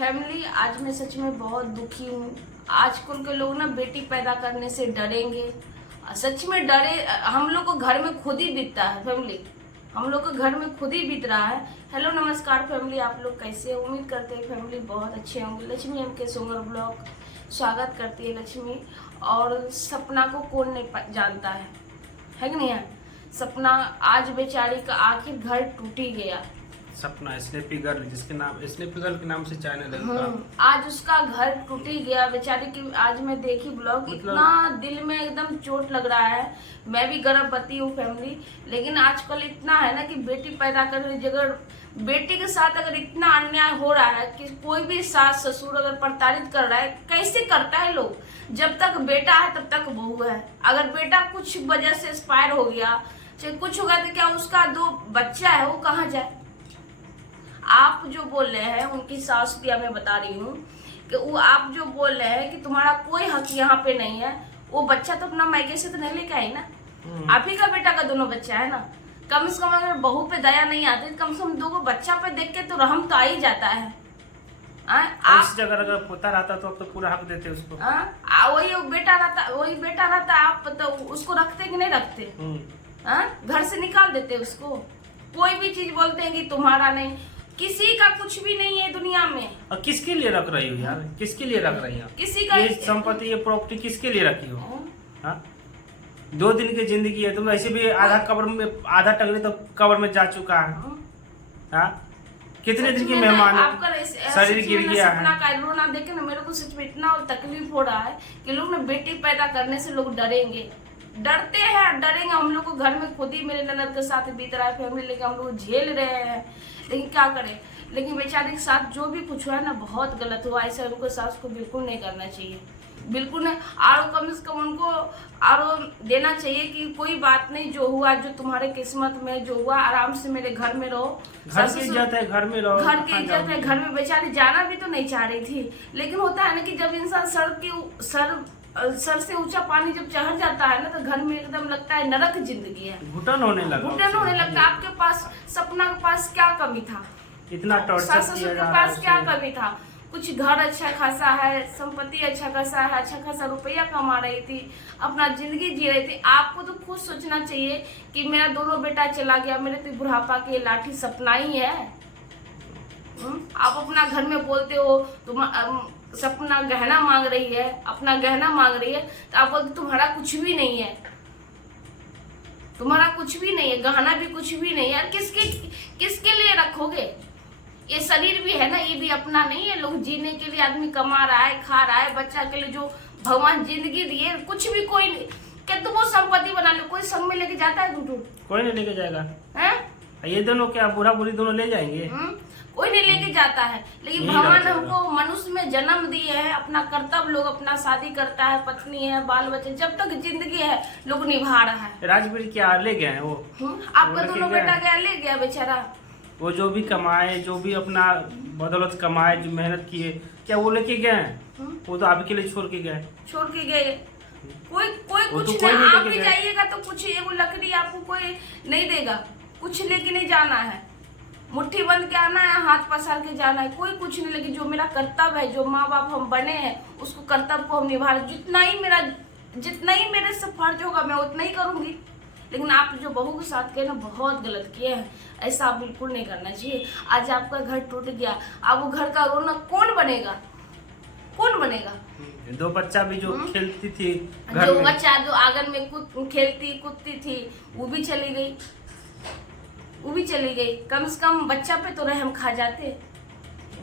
Family, आज मैं सच में बहुत दुखी हूँ। आजकल के लोग ना बेटी पैदा करने से डरेंगे। सच में डरे। हम लोग को घर में खुद ही बीतता है फैमिली, हम लोग को घर में खुद ही बीत रहा है। हेलो नमस्कार फैमिली, आप लोग कैसे? उम्मीद करते हैं फैमिली बहुत अच्छे होंगे। लक्ष्मी एम के सोंगर ब्लॉग स्वागत करती है लक्ष्मी। और सपना को कौन नहीं जानता है कि नहीं है? सपना आज बेचारी का आखिर घर टूट ही गया। सपना स्नैपी गर्ल, जिसके नाम स्नैपी गर्ल के नाम से चैनल है उसका। आज उसका घर टूट ही गया बेचारी की। आज मैं देखी ब्लॉग, इतना दिल में एकदम चोट लग रहा है। मैं भी गर्भवती हूँ फैमिली, लेकिन आजकल इतना है ना कि बेटी पैदा करने की जगह बेटी के साथ अगर इतना अन्याय हो रहा है कि कोई भी सास ससुर अगर प्रताड़ित कर रहा है, कैसे करता है लोग? जब तक बेटा है तब तक बहू है। अगर बेटा कुछ वजह से एक्सपायर हो गया, चाहे कुछ हो गया, तो क्या उसका दो बच्चा है वो कहाँ जाए? आप जो बोल रहे हैं उनकी सास की मैं बता रही हूँ कि वो आप जो बोल रहे हैं कि तुम्हारा कोई हक यहाँ पे नहीं है, वो बच्चा तो अपना मायके से तो नहीं लेके आई ना। आप ही का बेटा का दोनों बच्चा है ना। कम से कम अगर बहू पे दया नहीं आती, कम से कम दो को बच्चा पे देख के तो रहम तो आ ही जाता है। आप इस जगह अगर पोता रहता तो आप तो पूरा हक देते उसको। वही बेटा रहता आप तो उसको रखते कि नहीं रखते? घर से निकाल देते उसको। कोई भी चीज बोलते हैं कि तुम्हारा नहीं, किसी का कुछ भी नहीं है दुनिया में। और किसके लिए रख रही हो यार? किसके लिए रख रही हो? किसी का ये संपत्ति, ये प्रॉपर्टी किसके लिए रखी हो? 2 दिन की जिंदगी है, तुम ऐसे भी आधा कब्र में, आधा टंगने तो कब्र में जा चुका है। कितने दिन की मेहमान है, शरीर गिर गया है। सपना का रोना देखे ना, मेरे को सच में इतना तकलीफ हो रहा है कि लोग ना बेटी पैदा करने से लोग डरेंगे, डरते हैं, डरेंगे। हम लोग को घर में खुद ही मेरे ननद के साथ बीत रहा है फैमिली, लेकिन हम लोग झेल रहे हैं, लेकिन क्या करें। लेकिन बेचारे के साथ जो भी कुछ हुआ है ना, बहुत गलत हुआ। ऐसा उनको सास को बिल्कुल नहीं करना चाहिए, बिल्कुल नहीं। और कम से कम उनको और देना चाहिए कि कोई बात नहीं, जो हुआ, जो तुम्हारे किस्मत में जो हुआ, आराम से मेरे घर में रहो। घर की इज्जत है, घर में रहो। घर की इज्जत है, घर में। बेचारी जाना भी तो नहीं चाह रही थी, लेकिन होता है ना कि जब इंसान सर से ऊंचा पानी जब चढ़ जाता है ना, तो घर में एकदम लगता है नरक जिंदगी है, घुटन होने लगता। आपके पास सपना के पास क्या कमी था? इतना टॉर्चर किया जा रहा है। पास क्या कमी था? कुछ घर अच्छा खासा है, संपत्ति अच्छा खासा है, अच्छा खासा रुपया कमा रही थी, अपना जिंदगी जी रही थी। आपको तो खुद सोचना चाहिए कि मेरा दोनों बेटा चला गया, मेरे तो बुढ़ापा की लाठी सपना ही है। आप अपना घर में बोलते हो तुम सपना गहना मांग रही है, अपना गहना मांग रही है, तो आप बोलते तुम्हारा कुछ भी नहीं है, तुम्हारा कुछ भी नहीं है, गहना भी कुछ भी नहीं है। यार किसके लिए रखोगे? ये शरीर भी है ना, ये भी अपना नहीं है। लोग जीने के लिए आदमी कमा रहा है, खा रहा है, बच्चा के लिए जो भगवान जिंदगी दिए, कुछ भी कोई नहीं। क्या तुम वो संपत्ति बना लो, कोई संग में लेके जाता है? कोई नहीं लेके जाएगा है? ये दोनों क्या बुरा बुरी दोनों ले जाएंगे? कोई नहीं लेके जाता है। लेकिन भगवान हमको मनुष्य में जन्म दिए है, अपना कर्तव्य लोग अपना शादी करता है, पत्नी है, बाल बच्चे, जब तक जिंदगी है लोग निभा रहा है। राजवीर क्या ले गए हैं वो? आपका दोनों बेटा गया, ले गया बेचारा। वो जो भी कमाए, जो भी अपना बदौलत कमाए, जो मेहनत किए, क्या वो लेके गए? वो तो आप के लिए छोड़ के गए। कोई कुछ नहीं। आप भी जाइएगा तो कुछ एगो लकड़ी आपको कोई नहीं देगा, कुछ लेके नहीं जाना है, मुट्ठी बंद के आना है, हाथ पसार के जाना है, कोई कुछ नहीं। लेकिन जो मेरा कर्तव्य है, जो माँ बाप हम बने हैं, उसको कर्तव्य को हम निभा रहे। जितना ही मेरे से फर्ज होगा मैं उतना ही करूंगी। लेकिन आप जो बहू के साथ किए ना, बहुत गलत किए हैं। ऐसा आप बिल्कुल नहीं करना चाहिए। आज आपका घर टूट गया, अब वो घर का रोना कौन बनेगा? 2 बच्चा भी जो खेलती थी घर जो में, बच्चा जो आंगन में खेलती कूदती थी, वो भी चली गई। कम से कम बच्चा पे तो रहम खा जाते।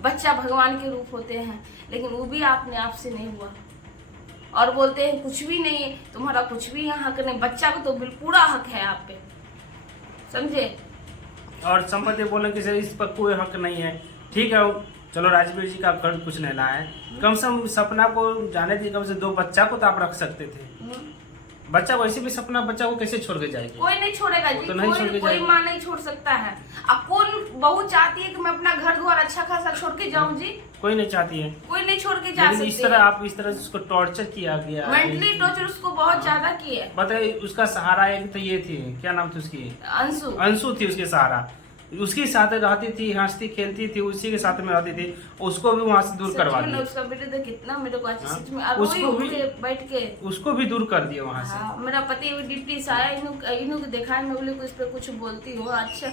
बच्चा भगवान के रूप होते हैं, लेकिन वो भी आपने आपसे नहीं हुआ। और बोलते हैं कुछ भी नहीं है, तुम्हारा कुछ भी यहाँ हक नहीं। बच्चा को तो पूरा हक है आप पे, समझे? और संपत्ति बोले कि इस पर कोई हक नहीं है। ठीक है, चलो राजवीर जी का घर कुछ नहीं लाए, कम से कम सपना को जाने दी, कम से 2 बच्चा को तो आप रख सकते थे। बच्चा वैसे भी सपना बच्चा को कैसे छोड़ के जाएगी? कोई नहीं छोड़ेगा जी, तो कोई माँ नहीं छोड़ सकता है। अब कौन बहू चाहती है कि मैं अपना घर द्वार अच्छा खासा छोड़ के जाऊँ जी? कोई नहीं चाहती है, कोई नहीं छोड़ के जा सकती। इस तरह आप इस तरह से उसको टॉर्चर किया गया, मेंटली टॉर्चर उसको बहुत ज्यादा किया है। बताइए, उसका सहारा एक तो ये थी, क्या नाम थी उसकी? अंशु थी उसके सहारा। उसके साथ रहती थी, हंसती खेलती थी, उसी के साथ में रहती थी, उसको भी वहाँ से दूर करवा दिया। उसका बेटे तो कितना मेरे को अच्छा सच में उसको भी बैठ के उसको भी दूर कर दिया वहाँ से। हाँ, मेरा पति भी डिप्टी से आया, इन्हों को देखा है, मैं बोले इस पे कुछ बोलती हूँ। अच्छा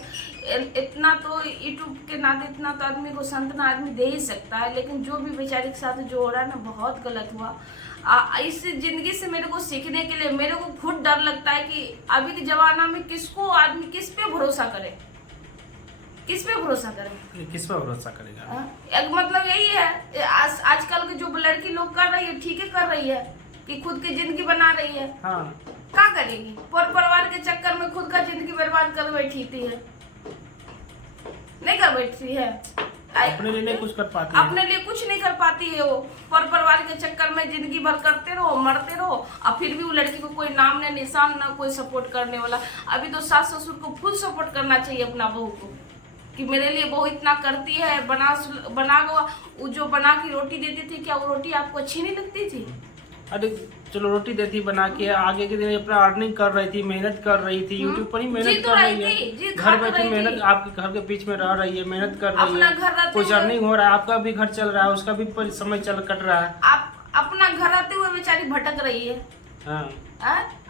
इतना तो यूट्यूब के नाते इतना तो आदमी को सांत्वना आदमी दे ही सकता है, लेकिन जो भी बेचारे के साथ जो हो रहा है ना बहुत गलत हुआ। इस जिंदगी से मेरे को सीखने के लिए मेरे को खुद डर लगता है कि अभी के जमाना में किसको आदमी किस पे भरोसा करे, किस पे भरोसा करे, किस पे भरोसा करेगा। एक मतलब यही है आजकल के जो लड़की लोग कर रही है, ठीक है कर रही है कि खुद की जिंदगी बना रही है। हाँ, क्या करेगी, परिवार के चक्कर में खुद का जिंदगी बर्बाद कर बैठी थी है, नहीं कर बैठी है, अपने लिए नहीं कुछ कर पाती है, अपने लिए कुछ नहीं कर पाती है। वो परिवार के चक्कर में जिंदगी भर करते रहो, मरते रहो, और फिर भी वो लड़की को कोई नाम न निशान न कोई सपोर्ट करने वाला। अभी तो सास ससुर को फुल सपोर्ट करना चाहिए अपना बहू को कि मेरे लिए बहू इतना करती है, बना वो जो बना के रोटी देती थी, क्या वो रोटी आपको अच्छी नहीं लगती थी? अरे चलो रोटी देती बना के, आगे के दिन अपना अर्निंग कर रही थी, मेहनत कर रही थी, यूट्यूब पर ही मेहनत कर रही है, घर बैठे मेहनत, आपके घर के बीच में रह रही है, मेहनत कर रही है, कुछ अर्निंग हो रहा है, आपका भी घर चल रहा है, उसका भी समय कट रहा है। आप अपना घर आते हुए बेचारी भटक रही है।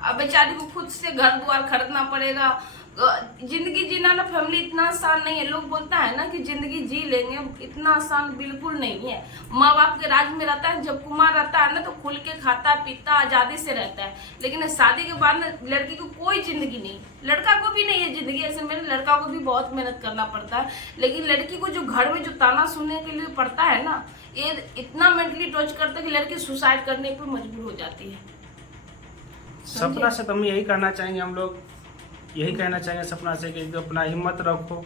अब बेचारी को खुद से घर द्वार खरीदना पड़ेगा। जिंदगी जीना ना फैमिली इतना आसान नहीं है। लोग बोलता है ना कि जिंदगी जी लेंगे, इतना आसान बिल्कुल नहीं है। माँ बाप के राज में रहता है, जब कुमार रहता है ना तो खुल के खाता पीता आजादी से रहता है, लेकिन शादी के बाद ना लड़की को कोई जिंदगी नहीं, लड़का को भी नहीं है जिंदगी। ऐसे मेरे लड़का को भी बहुत मेहनत करना पड़ता है, लेकिन लड़की को जो घर में जो ताना सुनने के लिए पड़ता है ना, ये इतना मेंटली टॉर्च करता है कि लड़की सुसाइड करने पर मजबूर हो जाती है। सपना से हम यही कहना चाहेंगे, हम लोग यही कहना चाहेंगे सपना से कि अपना हिम्मत रखो,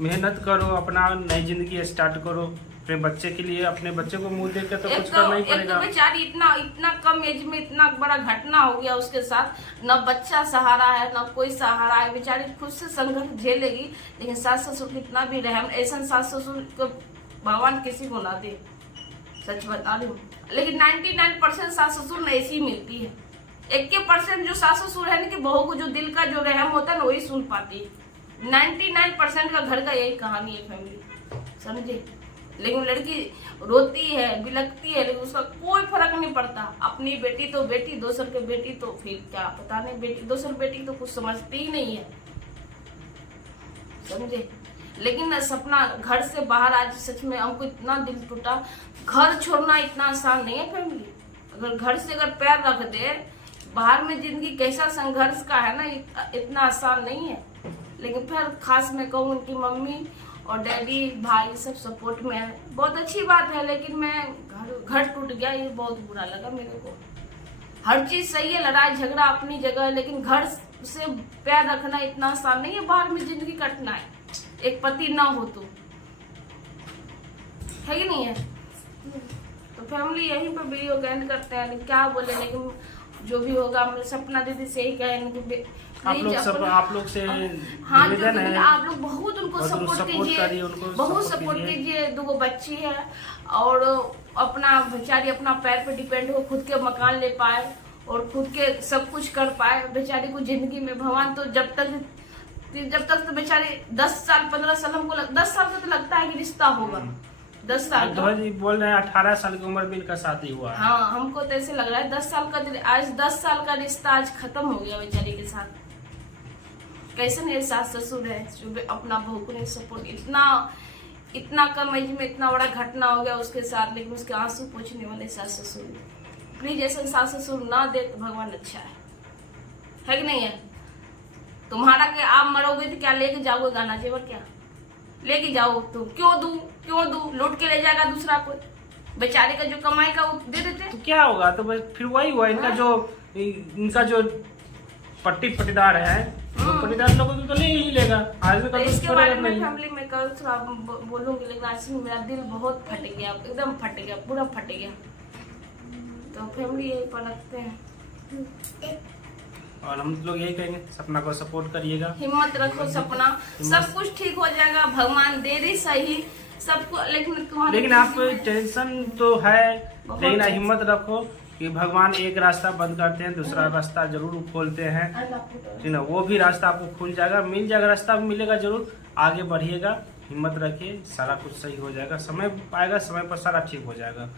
मेहनत करो, अपना नई जिंदगी स्टार्ट करो अपने बच्चे के लिए। अपने बच्चे को मुंह देख के तो कुछ करना ही पड़ेगा। बेचारी इतना कम एज में इतना बड़ा घटना हो गया उसके साथ, न बच्चा सहारा है न कोई सहारा है। बेचारी खुद से संघर्ष झेलेगी, लेकिन सास ससुर कितना भी रहम, ऐसा सास ससुर को भगवान किसी को ना दे, सच बता रही हूँ। लेकिन 99% सास ससुर में ऐसी मिलती है। 1% जो सास ससुर है ना कि बहू को जो दिल का जो रहम होता है ना वही सुन पाती है। 99% का घर का यही कहानी है फैमिली, समझे। लेकिन लड़की रोती है, बिलखती है, लेकिन उसका कोई फर्क नहीं पड़ता। अपनी बेटी तो बेटी, दूसर के बेटी तो फिर क्या पता नहीं, बेटी दूसर बेटी तो कुछ समझती ही नहीं है, समझे। लेकिन सपना घर से बाहर आज सच में हमको इतना दिल टूटा। घर छोड़ना इतना आसान नहीं है फैमिली। अगर घर से अगर पैर रख दे, बाहर में जिंदगी कैसा संघर्ष का है ना, इतना आसान नहीं है। लेकिन फिर खास मैं कहूँ उनकी मम्मी और डैडी भाई सब सपोर्ट में है, बहुत अच्छी बात है। लेकिन मैं घर टूट गया, ये बहुत बुरा लगा मेरे को। हर चीज सही है, लड़ाई झगड़ा अपनी जगह है, लेकिन घर से पैर रखना इतना आसान नहीं है। बाहर में जिंदगी कटना है, एक पति ना हो तो है ही नहीं है। तो फैमिली यहीं पर वीडियो एंड करते हैं, क्या बोले, लेकिन जो भी होगा मैं सपना दीदी से ही कहेंगे, आप लोग से हाँ, निवेदन है, आप लोग बहुत उनको सपोर्ट कीजिए, बहुत सपोर्ट कीजिए। 2 बच्ची है और अपना बेचारी अपना पैर पे डिपेंड हो, खुद के मकान ले पाए और खुद के सब कुछ कर पाए। बेचारी को जिंदगी में भगवान तो जब तक तो बेचारी 10 साल 15 साल, हमको 10 साल का तो लगता है कि रिश्ता होगा, 10 साल बोल रहे हैं 18 साल की उम्र में इनका शादी हुआ है। हाँ, हमको तो ऐसे लग रहा है 10 साल का, आज 10 साल का रिश्ता आज खत्म हो गया बेचारी के साथ। कैसे नहीं सास ससुर है जो अपना बहू को नहीं सपोर्ट, इतना कम एज में इतना बड़ा घटना हो गया उसके साथ, लेकिन उसके आंसू पोंछने वाले सास ससुर। प्लीज ऐसा सास ससुर ना दे तो भगवान अच्छा है कि नहीं है। तुम्हारा के आप मरोगे तो क्या लेके जाओगे गाना जेवर, क्या लेके जाओ तो क्यों दू, लूट के ले जाएगा दूसरा कोई। बेचारे का जो कमाई का वो दे देते तो क्या होगा, तो बस फिर वही हुआ। इनका जो पट्टीदार है, पट्टीदार लोगों को तो ले ही लेगा। आज में इसके बारे में फैमिली में कल थोड़ा बोलूंगी, लेकिन आज मेरा दिल बहुत फट गया, एकदम फट गया, पूरा फट गया। तो फैमिली यही पर रखते हैं और हम लोग यही कहेंगे, सपना को सपोर्ट करिएगा, हिम्मत रखो सपना, सब कुछ ठीक हो जाएगा, भगवान देरी सही सबको। लेकिन आप टेंशन तो है, लेकिन हिम्मत रखो कि भगवान एक रास्ता बंद करते हैं, दूसरा रास्ता जरूर खोलते हैं, ठीक ना। वो भी रास्ता आपको खुल जाएगा, मिल जाएगा, रास्ता मिलेगा जरूर। आगे बढ़िएगा, हिम्मत रखिए, सारा कुछ सही हो जाएगा। समय आएगा, समय पर सारा ठीक हो जाएगा।